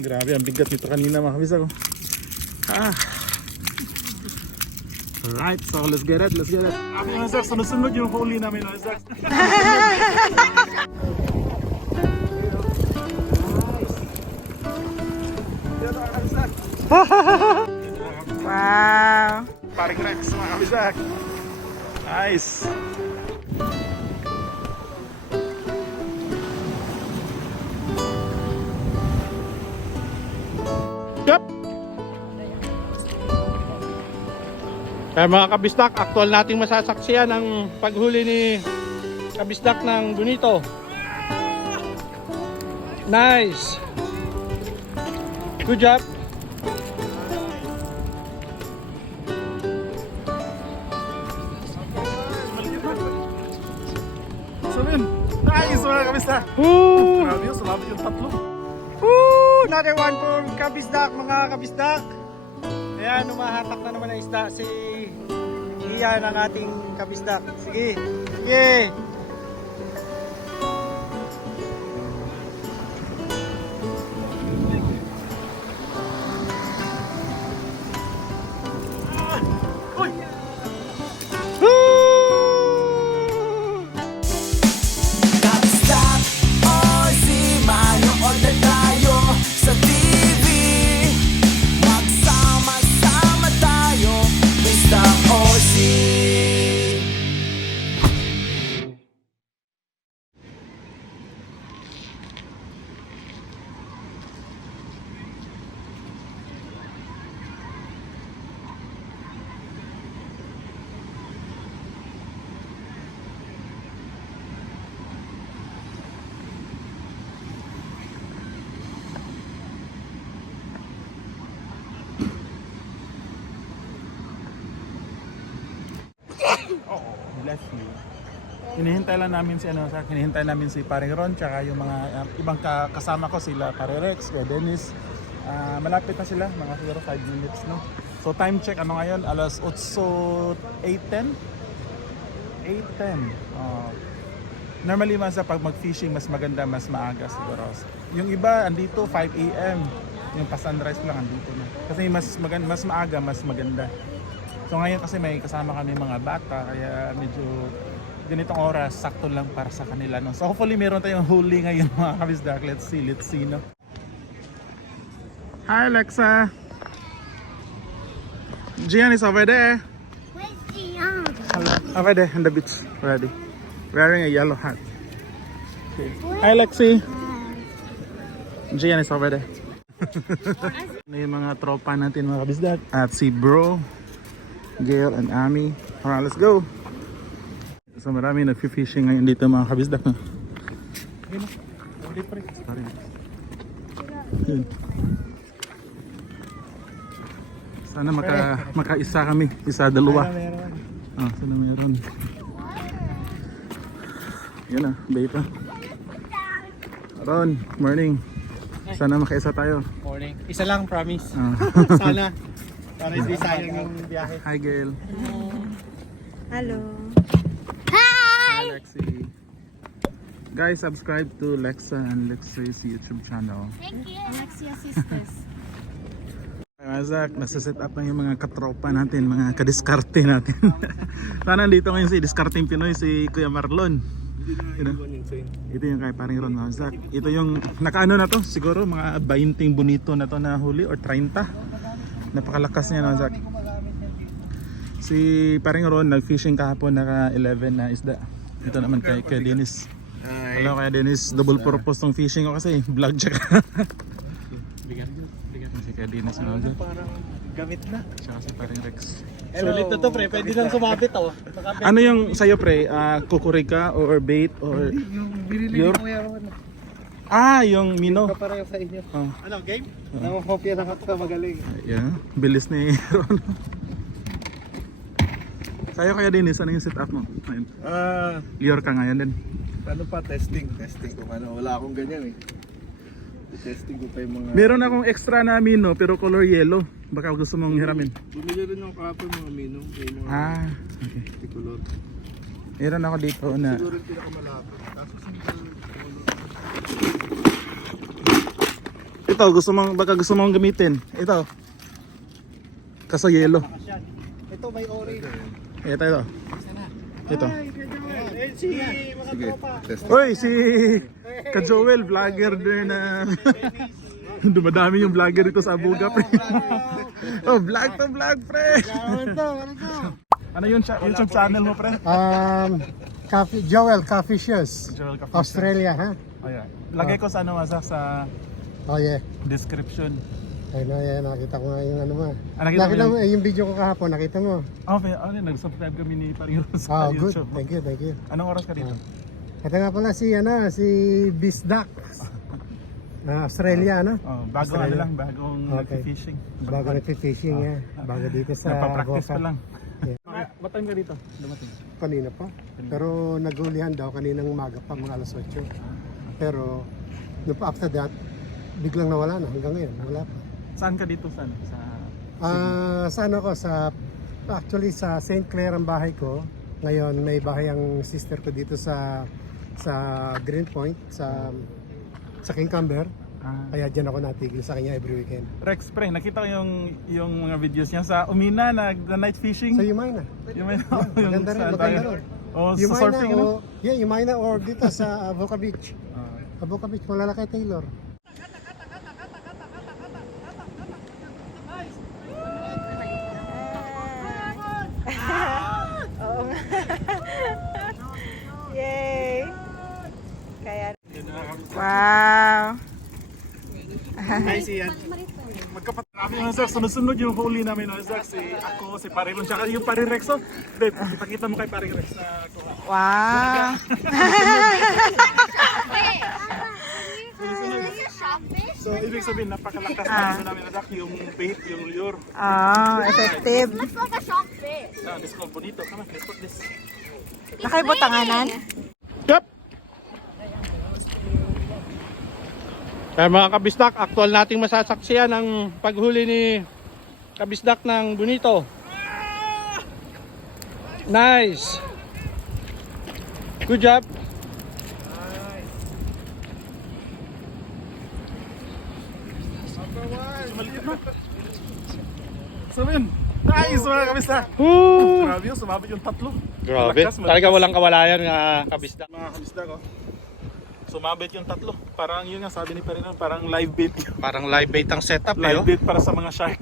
Grabe, ang bigat nito kanina mga kabisa ko. Alright, so let's get it, let's get it. Mga Zach, sunod-sunod yung huli namin mga Zach. Wow! Paring Rex mga kabisa. Nice. Yup. Kaya mga kabisdak, aktual nating masasaksiyan ang paghuli ni kabisdak ng Bonito. Nice. Good job. Sabihin, nice mga kabisdak. Grabe yun, salamat yung tatlo. Another one for kabisdak mga kabisdak. Ayan, umahatak na naman ang isda si Ian ang ating kabisdak. Sige, sige. Kabisdak o si manood na tayo sa TV. Magsama-sama tayo, Kabisdak o si. Bless you. Hinihintay lang namin si hinihintay namin si Paring Ron tsaka yung mga ibang kasama ko sila Pare Rex, Dennis. Malapit na sila, mga siguro 5 minutes no. So time check ano ngayon? Alas 8:10. 8:10. Normally mas pag mag-fishing mas maganda, mas maaga siguro. Yung iba andito 5 AM. Yung pa-sunrise lang andito na. Kasi mas maaga, mas maganda. So ngayon kasi may kasama kami mga bata kaya medyo ganitong oras sakto lang para sa kanila no. So hopefully meron tayong huli ngayon mga kabisdak. Let's see no. Hi Alexa. Gian is over there. Where's Gian? Over there on the beach already. Wearing a yellow hat. Okay. Hi Lexi. Gian is over there. Ano yung mga tropa natin mga kabisdak. At si Bro, Gail and Ami. Alright, let's go. So marami nag-fishing ngayon dito mga kabisdak. Sana makaisa kami, isa dalawa. Sana meron. Yan na, beta. Ron, morning. Sana makaisa tayo. Morning. Isa lang, promise. Sana. Para hindi sayang yung biyahe. Hi Gail. Hello. Hi Lexi. Guys, subscribe to Lexa and Lexi's YouTube channel. Thank you. Alexia Sisters. Zach, nasa-set up na yung mga katropa natin, mga kadiskarte natin. Sana nandito ngayon si Diskarting Pinoy, si Kuya Marlon. Ito yung kay Paring Ron, Zach. Ito yung nakaano na to, siguro mga 20 bonito na to na huli or 30. Napakalakas niya, no, Zach. Si Paring Ron nag-fishing kahapon, naka 11 na isda. Ito naman kay Dennis. Hello kaya Dennis, double purpose tong fishing ko kasi vlog check. Si kay Dennis na Zach. Parang gamit na. Tsaka si Paring Rex. Sulit na to pre, pwede nang sumabit oh. Ano yung sa'yo pre? Kukurig ka or bait or Yung binili Your- ko yaron. yung Mino. Kapareho sa inyo. Oh. Ano, game? Nakakopya lang ako magaling. Yeah, bilis ni Ron. Sa'yo kaya Dennis, ano yung setup mo? Ayun. Lior ka ngayon din. Ano pa, testing kung ano, wala akong ganyan eh. Testing ko pa yung mga. Meron akong extra na Mino pero color yellow. Baka gusto mong hiramin. Bumili rin yung kapon mga minong, yung mga Okay. tikulor. Meron ako dito na Siguro yung pinakamalapit. Tapos Ito, baka gusto mong gamitin. Ito. Kaso yelo. Ito may ori. Ito. Ito. Eh, si mga Sige, tropa. test. Oy, si Ka-Joel, vlogger din na. Dumadami yung vlogger dito sa Abuga, pre. Oh, vlog to vlog, pre. Ano yun siya? YouTube channel mo, pre? Joel Coffee Shoes. Joel Coffee Australia, ha? Oh, yeah. Lagay ko sa ano, sa Oh yeah. description. Ay na, yan, nakita ko nga yung ano mo. Nakita mo Nakita mo yung video ko kahapon, nakita mo. Nag-subscribe kami ni Paring Ron Oh, sa good. YouTube. Thank you. Anong oras ka dito? Ito nga pala si Bisdak. Australia, ano? Oh, bago Australia. lang, bagong Okay. nag-fishing. Bago nagfi-fishing, bago dito sa Nagpa-practice pa Boca. lang. Yeah. What time ka dito? Dumating. Kanina pa. Pero naghulihan daw kaninang umaga pa, mga alas 8. Pero after that, biglang nawala na hanggang ngayon. Wala pa. Saan ka dito? Saan? Saan ako? Actually sa St. Clair ang bahay ko. Ngayon may bahay ang sister ko dito sa Greenpoint, sa King Camber. Kaya dyan ako natigil sa kanya every weekend. Rex, pre, nakita ko yung mga videos niya sa Umina, night fishing. So Yumayna. Yung Maganda rin, saan maganda tayo? rin. Oh, sa Yumayna surfing, no? Yumayna or dito sa Avoca Beach. Avoca Beach, malalaki Taylor. Yay! Kaya... Wow! Nice yan. Magkapatid namin mga Zach, sunod-sunod yung huli namin mga Zach, ako, si Pare Ron, tsaka yung Pare Rex, oh. Babe, ipakita mo kay Pare Rex na kuha. Wow! So, ibig sabihin, napakalakas na ano namin na Zach, yung bait, yung lure. Effective. That's like a shark fish. This called bonito. Come on, let's put this. Nakaibutanganan? Yep. Kaya mga kabisdak, aktual nating masasaksiyan ang paghuli ni kabisdak ng bonito. Nice. Good job. Sabihin, nice mga kabista. Woo! Grabe yun, sumabit yung tatlo. Grabe. Malakas, malakas. Talaga walang kawalayan nga kabisdak. Mga kabista ko. Sumabit yung tatlo. Parang yun nga, sabi ni Perinon, parang live bait yun. Parang live bait ang setup Live bait para sa mga shark.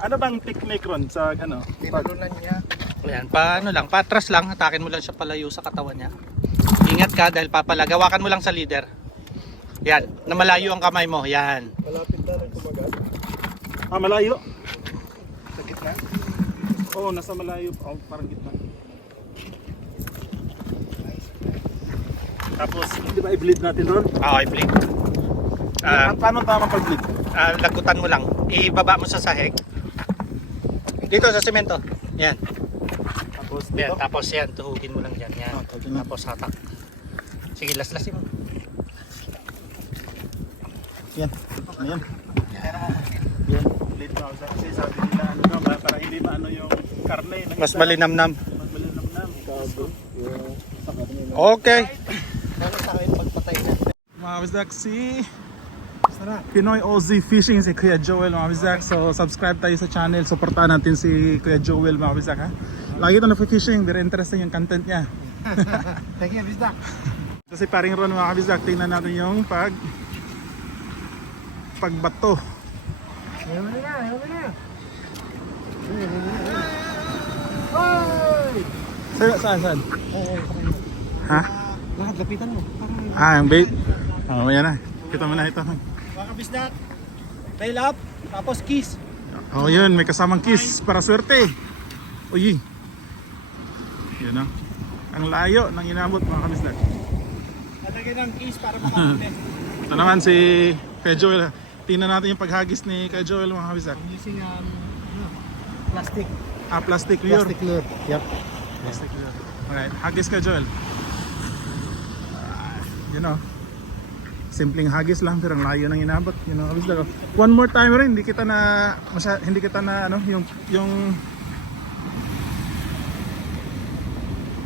Ano bang technique ron sa ano? Tinalunan niya. Ayan, paano lang, patras lang, hatakin mo lang siya palayo sa katawan niya. Ingat ka dahil papalagawakan mo lang sa leader. Yan, na malayo ang kamay mo, yan. Malapit na rin kumagat. Malayo. Sa gitna. Oo, nasa malayo. Oh, parang gitna. Tapos, di ba i-bleed natin ron? Okay, blade. Paano tama pag-bleed? Lagutan mo lang, ibaba mo sa sahig. Dito sa semento, yan. Tapos Yan, dito. tapos yan, tuhugin mo lang dyan, yan. tuhugin mo. Tapos hatak. Sige, laslasin mo. Yan. Ayan. Yan. Bleed na ako. Kasi sabi nila, ano daw, para hindi maano yung karne. ng Mas isda. malinamnam. Mas malinamnam. Okay. Mga bisdak, si Pinoy Aussie Fishing, si Kuya Joel, mga bisdak. So subscribe tayo sa channel, supportahan natin si Kuya Joel, mga bisdak, ha. Lagi ito na-fishing, very interesting yung content niya. Thank you, bisdak. Ito si Paring Ron, mga bisdak. Tingnan natin yung pagbato. Ayaw na. Saan? Ha? Lahat, lapitan mo. Yung bait. Yan na. Kita mo na ito. Mga kabisdak, tail up, tapos kiss. Oh, yun, may kasamang kiss para swerte. Uy. Yun na. Ang layo ng inabot, mga kabisdak. Tatagyan ng kiss para makakute. Ito naman si Kuya Joel. Tingnan natin yung paghagis ni Kuya Joel, mga kabisdak. Using plastic. Plastic lure. Plastic lure. Yep. Plastic lure. Alright, hagis Kuya Joel. You know. Simpleng hagis lang pero ang layo ng inabot. You know, kabisdak. One more time rin, hindi kita na ano, yung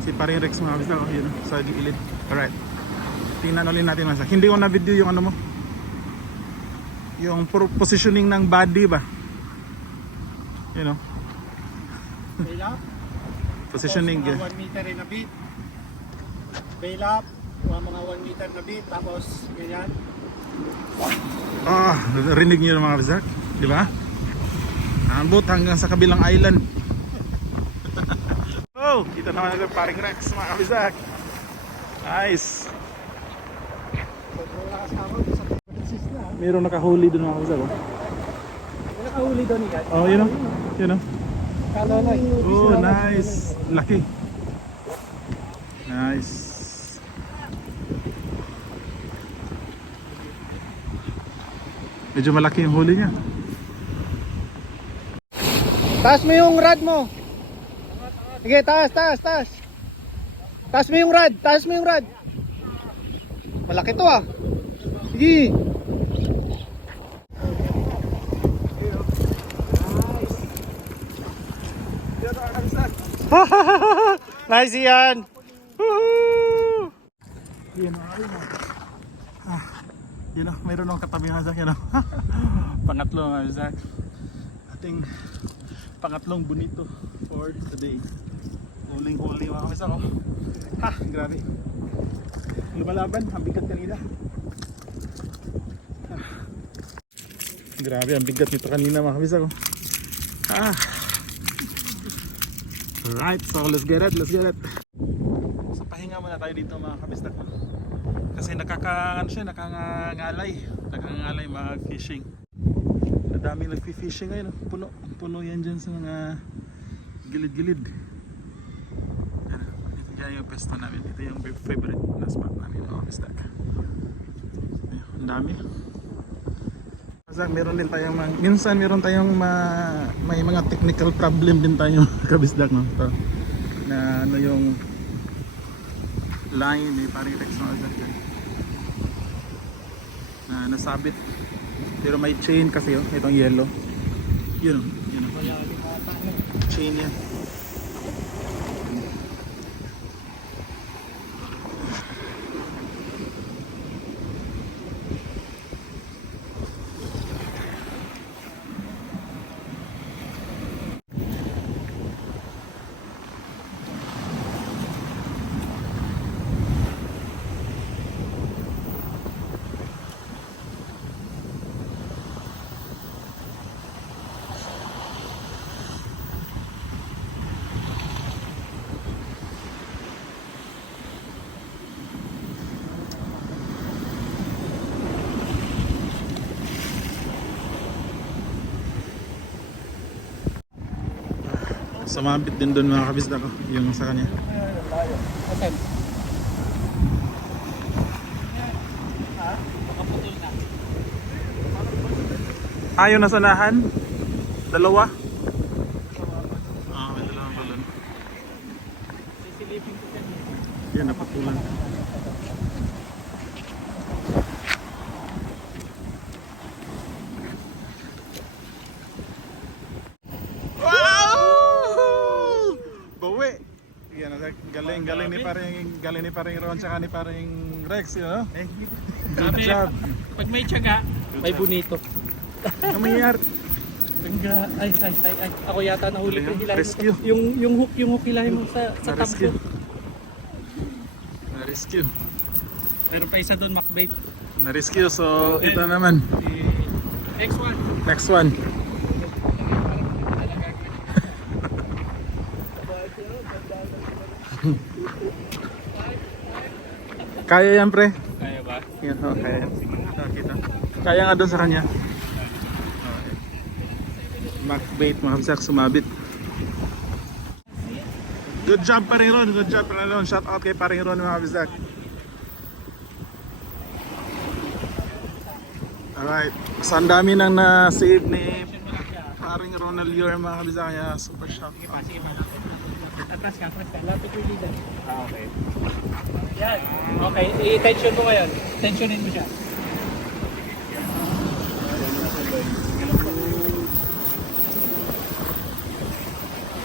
si Paring Rex, mga kabisdak, you know, sa gilid. Alright. Tingnan ulit natin, masa. Hindi ko na video yung ano mo. yung positioning ng body ba, you know, Bail up. positioning Tapos mga 1 meter in a beat. Bail up. Mga 1 meter na beat. Tapos ganyan. rinig niyo mga kabisdak, di ba? Ambot hanggang sa kabilang island. Oh, kita naman ang paring Rex mga kabisdak. Nice. Sobrang lakas na ako sa Francis na. Mayroong nakahuli doon mga kabisdak. May nakahuli doon ikat. Oh, you know. Kalonoy. Oh, nice. Laki. Nice. Medyo malaki yung huli niya. Taas mo yung rod mo. Sige, taas. Taas mo yung rod. Malaki to ah. Sige. Nice yan. Woohoo! Yun o, mayroon akong katabi nga Zach, yun o. Pangatlo nga Zach. Ating pangatlong bonito for today. Huling-huli mga kamis ako. Ha, grabe. Lumalaban, ang bigat kanina. Grabe, ang bigat nito kanina mga kamis ako. Alright, so let's get it. So pahinga muna tayo dito mga kabistak ko. Kasi nakangangalay mag-fishing. Nadaming nag-fishing ngayon. Puno yan dyan sa mga gilid-gilid. Yan yung pesto namin. Ito yung favorite na spot namin mga kabistak. Ang dami. Meron din tayong minsan meron tayong may mga technical problem din tayo kabisdak no. So, na ano yung line ni Paring Rex na nasabit pero may chain kasi itong yellow yun chain yan. Sumabit din doon mga kabisda ko yung sa kanya. Ayaw na sanahan? Dalawa? May dalawang balon. Yan, napatulan. Galing ni paring Ron tsaka ni paring Rex, you know? Good job. Pag may tiyaga, may bonito. Ano mangyayari? Ay. Ako yata nahuli ko hilahin Rescue. mo. Yung hook hilahin mo sa Na-rescue. tabso. Na-rescue. Meron pa isa doon, makbait. Na-rescue, so ito naman. Next one. Next one. Kaya yan pre? Kaya ba? Yan, kaya yan. Kita. Kaya nga doon sa kanya. Okay. Makbait mga kabisdak, sumabit. Good job paring Ron, good job paring Ron. Shout out kay paring Ron mga kabisdak. Alright, so ang dami nang na-save ni paring Ronald Yor mga kabisdak, kaya super shout. Sige pa. Atras ka. Lapit yung leader. Okay. Yan. Okay, i-tension mo ngayon. Tensionin mo siya.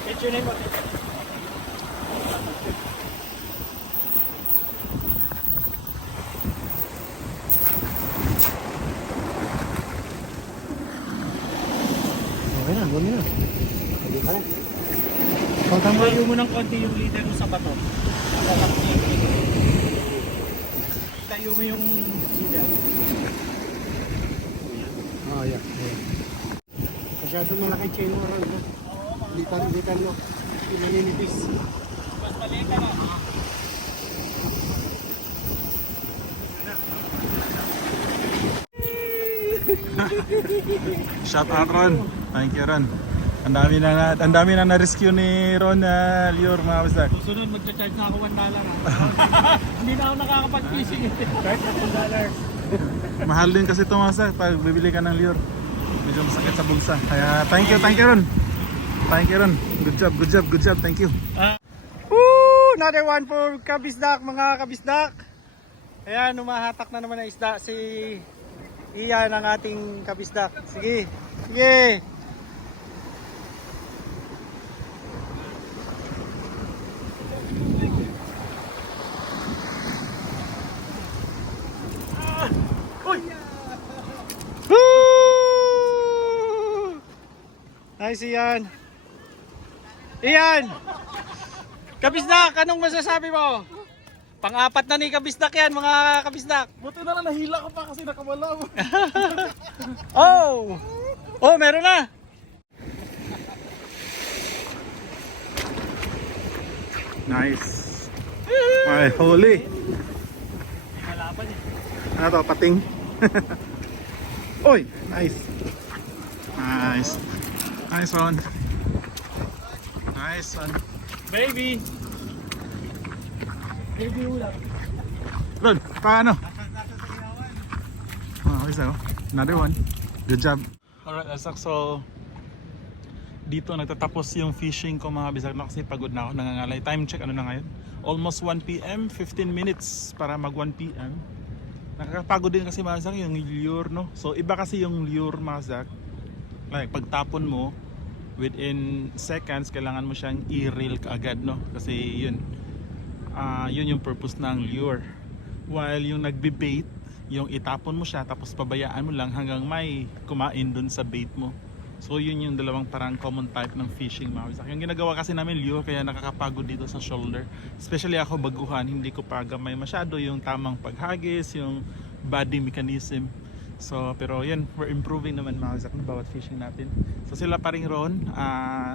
Tensionin mo. na, dumi na. Hindi pa rin. Tayo mo ng konti yung leader mo sa bato. Tayo mo yung leader. Oh, yeah. Masyadong malaki chain mo ron, ha? Litan mo. Naninipis. Mas maliit ka na. Shout out Ron. Thank you Ron. Ang dami na na-rescue ni Ron na lure mga kabisdak. Susunod, magcha-charge na ako $1 ha. Hindi na ako nakakapag-fishing. Kahit $1. Mahal din kasi ito mga kabisdak pag bibili ka ng lure. Medyo masakit sa bulsa. Kaya thank you Ron. Thank you Ron. Good job. Thank you. Woo! Another one for kabisdak, mga kabisdak. Ayan, humahatak na naman ng isda si Ian ang ating kabisdak. Sige. Woo! Nice Ian. Ian! Kabisdak, anong masasabi mo? Pang-apat na ni kabisdak yan, mga kabisdak. Buti na lang nahila ka pa kasi nakawala mo. Oh! Oh, meron na! Nice. May huli. Malaban eh. Ano to, pating? Oy, nice. Nice one. Baby! Baby ulam. Ron, paano? Oh, isa oh. Another one. Good job. Alright, Asak, so dito nagtatapos yung fishing ko mga bisag na kasi pagod na ako, nangangalay. Time check, ano na ngayon? Almost 1 PM, 15 minutes para mag 1 PM. Nakakapagod din kasi mga bisag yung lure, no? So iba kasi yung lure mga bisag. Like pagtapon mo, within seconds kailangan mo siyang i-reel kaagad, no? Kasi yun yung purpose ng lure. While yung nagbe-bait, yung itapon mo siya tapos pabayaan mo lang hanggang may kumain dun sa bait mo. So yun yung dalawang parang common type ng fishing mga bisag. Yung ginagawa kasi namin lure kaya nakakapagod dito sa shoulder. Especially ako baguhan, hindi ko pa gamay masyado yung tamang paghagis, yung body mechanism. So pero yun, we're improving naman mga bisag na bawat fishing natin. So sila paring Ron,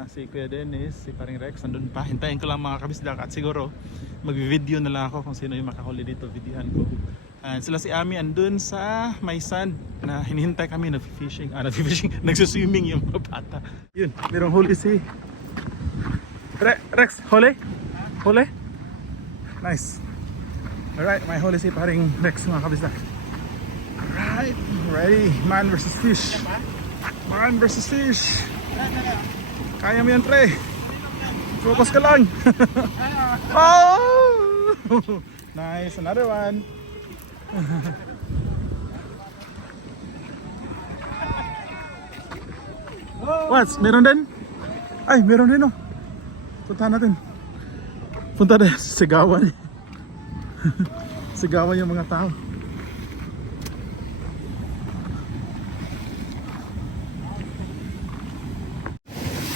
si Kuya Dennis, si paring Rex nandun pa. Hintayin ko lang mga kabisdak at siguro mag-video na lang ako kung sino yung makahuli dito, videohan ko. And sila si Ami andun sa may sand na hinihintay kami nag-fishing, nagsuswimming yung mga bata. Yun, merong huli si Rex, huli? Huli? Nice. Alright, may huli si paring Rex mga kabisdak. Alright, ready, man versus fish. Man versus fish. Kaya mo yan pre. Focus ka lang. Oh! Nice, another one. What? Meron din? Ay, meron din oh. Puntahan natin. Punta na sigawan. Sigawan yung mga tao.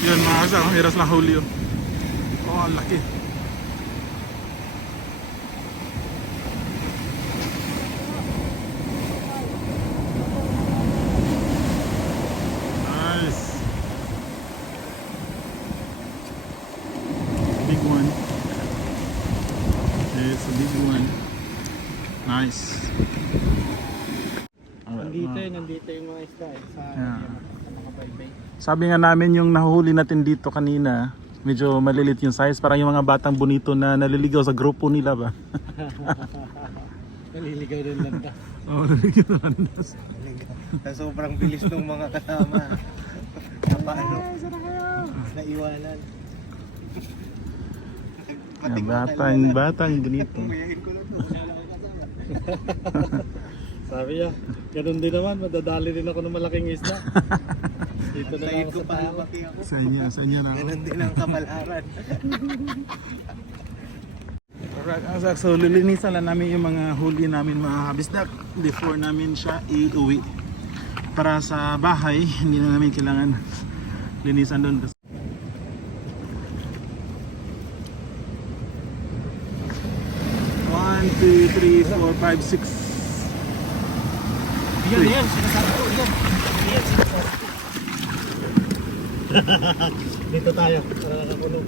Yun mga kasama, hiras lang huli oh. Oh, ang laki. Nice. Big one. It's a big one. Nice. Nandito yung mga isda sa mga baybay. Sabi nga namin yung nahuhuli natin dito kanina, medyo malilit yung size, parang yung mga batang bonito na naliligaw sa grupo nila ba? Naliligaw din lang ta. Oo, naliligaw na landas. Sobrang bilis ng mga kasama. Paano? Naiwanan. Batang bonito. Mayahin ko na to. Sabi niya, ganun din naman, madadali din ako ng malaking isda. Dito na lang Sa'yo ko sa pa tao. lumaki ako. Sa inyo na ako. Ganun din ang kapalaran. Alright, so lilinisan lang namin yung mga huli namin mga kabisdak before namin siya iuwi. Para sa bahay, hindi na namin kailangan linisan doon. 1, 2, 3, 4, 5, 6. Yan, sinasabi ko. Yan, sinasabi ko. Dito tayo, para nakakulong.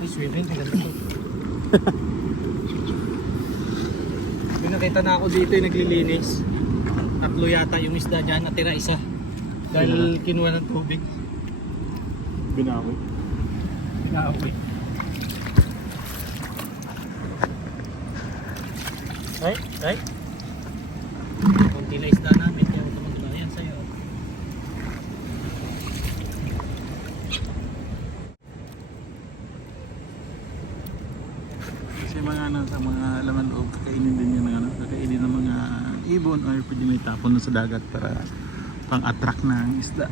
Ay, swimming, tingnan mo to. May nakita na ako dito yung naglilinis. Tatlo yata yung isda dyan, natira isa. Dahil kinuha ng tubig. Binawi. Pinaapoy. Ay. Kunti na isda namin, kaya ito maganda. Ayan sa'yo. Kasi mga ano, sa mga laman loob, kakainin din yan ng ano, kakainin ng mga ibon or pwede may tapon na sa dagat para pang-attract ng isda.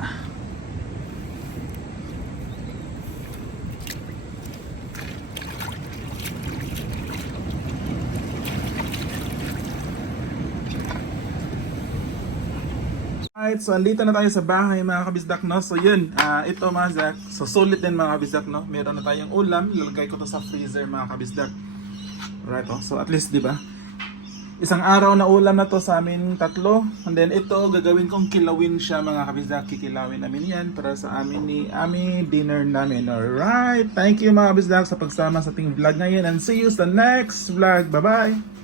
Alright, so andito na tayo sa bahay mga kabisdak, no? So yun, ito mga Zach, so sulit din mga kabisdak, no? Meron na tayong ulam, ilalagay ko to sa freezer mga kabisdak. Alright, oh, so at least, di ba? Isang araw na ulam na to sa amin tatlo. And then ito, gagawin kong kilawin siya mga kabisdak. Kikilawin namin yan para sa amin ni Ami dinner namin. Alright, thank you mga kabisdak sa pagsama sa ating vlog ngayon. And see you sa next vlog. Bye-bye!